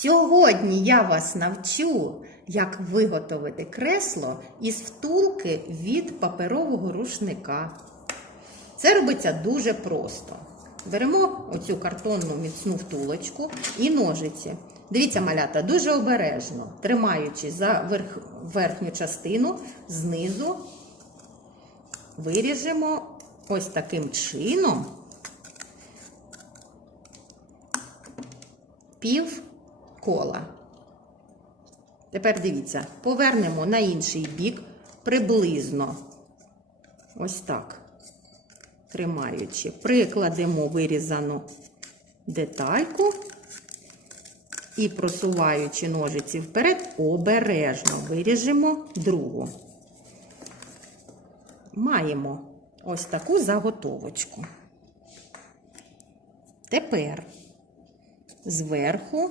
Сьогодні я вас навчу, як виготовити кресло із втулки від паперового рушника. Це робиться дуже просто. Беремо оцю картонну міцну втулочку і ножиці. Дивіться, малята, дуже обережно, тримаючи за верх, верхню частину, знизу виріжемо ось таким чином пів кола. Тепер дивіться, повернемо на інший бік приблизно ось так, тримаючи, прикладемо вирізану детальку і просуваючи ножиці вперед, обережно виріжемо другу. Маємо ось таку заготовочку. Тепер зверху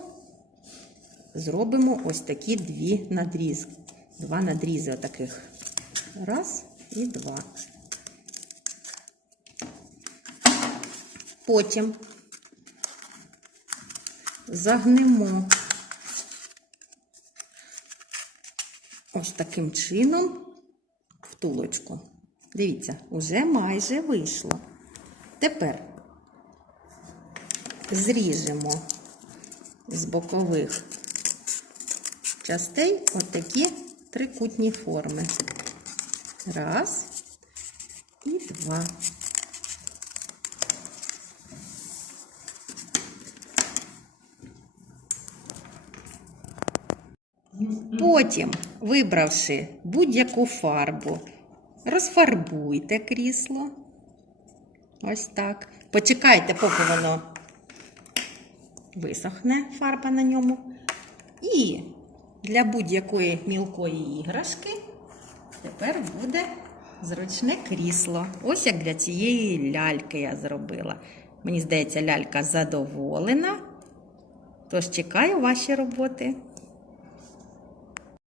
зробимо ось такі дві надріз. Два надрізи отаких. Раз і два. Потім загнемо ось таким чином втулочку. Дивіться, уже майже вийшло. Тепер зріжемо з бокових частей отакі трикутні форми. Раз і два. Потім, вибравши будь-яку фарбу, розфарбуйте крісло. Ось так. Почекайте, поки воно висохне фарба на ньому. І для будь-якої мілкої іграшки тепер буде зручне крісло. Ось як для цієї ляльки я зробила. Мені здається, лялька задоволена. Тож чекаю ваші роботи.